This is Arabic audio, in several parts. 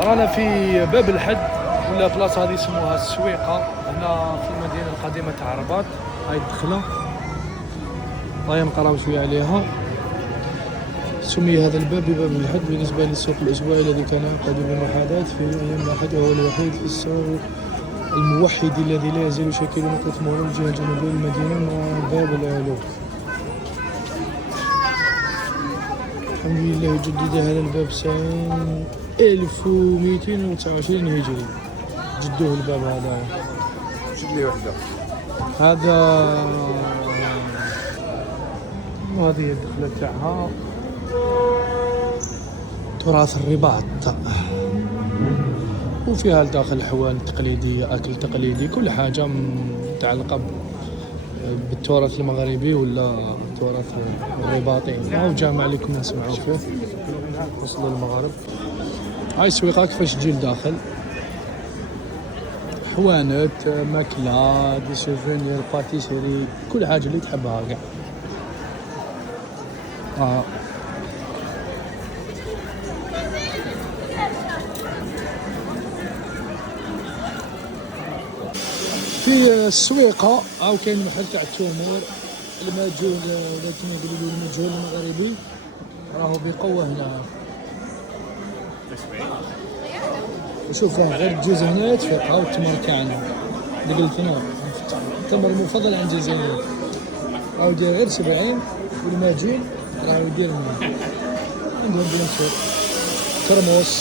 رانا في باب الحد ولا بلاصه هذه يسموها السويقه هنا في المدينه القديمه تاع الرباط. هاي الدخله هاي نقراو شويه عليها. سمي هذا الباب بباب الحد بالنسبه للسوق الاسبوعي الذي كان يعقد بالمحاذاة في ايام الاحد، وهو الوحيد في السوق الموحد الذي لا يزال يشكل نقطه مرور الجهه الجنوبيه للمدينه مع باب العلو. الحمد لله جدد هذا الباب سنة 1229 هجري. جدوه الباب هذا. جد لي وحده. هذا وهذه هي الدخلة تاعها. تراث الرباط، وفيها الداخل الحوال تقليدية، أكل تقليدي، كل حاجة متعلقة بالتراث المغربي ولا التراث الرباطي. هاو جامع لكم نسمعوا فيه. وصلوا المغرب. هاي السويقة كيفاش تجي لداخل، حوانت، ماكلة، دي سوفينير، باتيسيري، كل حاجة اللي تحبها كاع. في السويقة أو كاين محل تاع التمور المجهول، ولا كيما يقولوا المجهول المغربي، راهو بقوة هنا. شوف غير تجوز هنا تفيق. هاو التمر تاعنا اللي قلت انا التمر المفضل عند الجزائريين. راهو يدير غير 70، والماجين راهو يدير 100. عندهم بيان سور ترموس،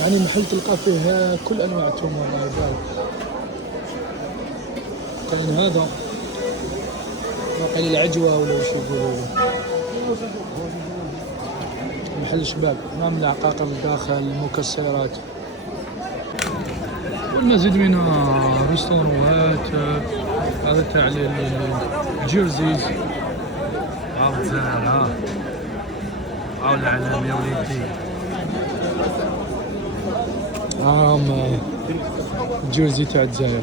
يعني محل تلقى فيه كل انواع التمور. الله يبارك. كاين هذا باقي العجوه ولا واش يقولوا له، محل شباب، امام العقاقر الداخل، المكسرات، والمزيد من ريستورانات. هذا تاع الجيرزيز. عاود زهر، عاود العلام يا وليدي. الجيرزي تاع الجزائر.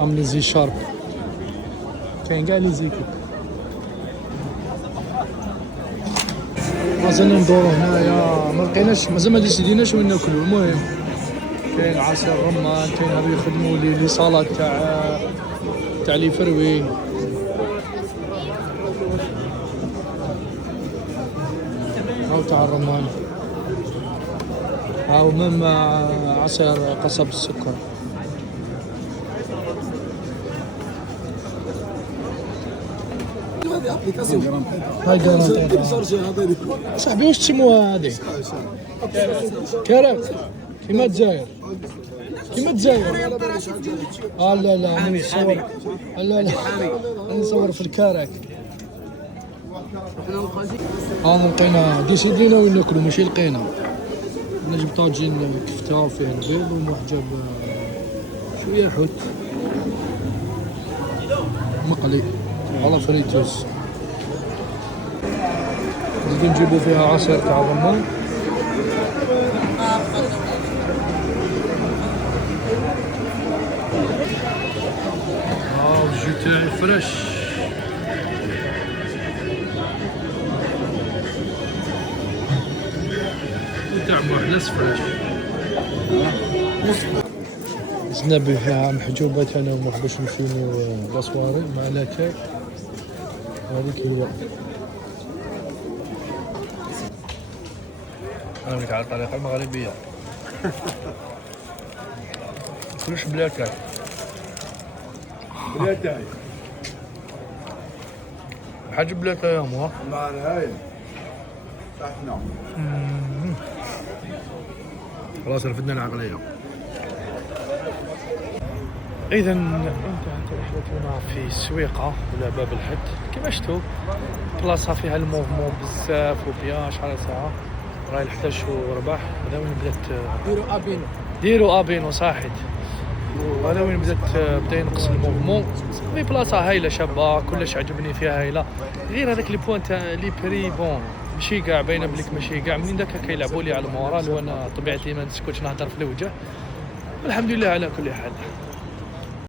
لي زي شارب، كاين كاع لي زيكي. مازلنا ندورو هنايا، ما لقيناش، مازال ما ديسيديناش وين ناكلو. المهم كاين عصير الرمان، كاين هذو يخدموا لي صالات تاع لي فروي. هاو تاع الرمان، هاو مم عصير قصب السكر. هاي جرانتي صاحبي. واش تسموها هذه؟ كرك كيما الجزائر، كيما الجزائر. لا لا نصور، لا نصور في الكرك. لقينا ديسيدينا وين ناكلو، ماشي لقينا. انا جبت طاجين كفته فيه البيض ومحجب شويه حوت مقلي على فريتوس. نزيدو نجيبو فيها عصير تاع الرمان. الجو تاعي فريش. تاع محلس فريش. زدنا بها محجوبات انا وما باش نمشيو لاسواري مع لاتاي. هذيك هو. انا على الطريقه المغربيه. كلش بلاتاي. بلاتاي. حاجه بلاتاي يا مو. هاي تحتنا. خلاص رفدنا العقليه. اذا انتهت رحلتنا في السويقه ولا باب الحد. كما شفتوا بلاصه فيها الموفمون بزاف وبيان. شحال ساعه راهي ل11 وربع. هذا وين بدات ديروا ابينو صاحت. وهذا وين بدا ينقص الموفمون. في بلاصه هايله شابه، كلش عجبني فيها هايله. غير هذاك لي بوان تاع لي بري بون ماشي كاع باينه بليك، ماشي كاع منين داك كيلعبوا لي على المورال. وانا طبيعتي ما نسكتش نهضر في الوجه. الحمد لله على كل حال.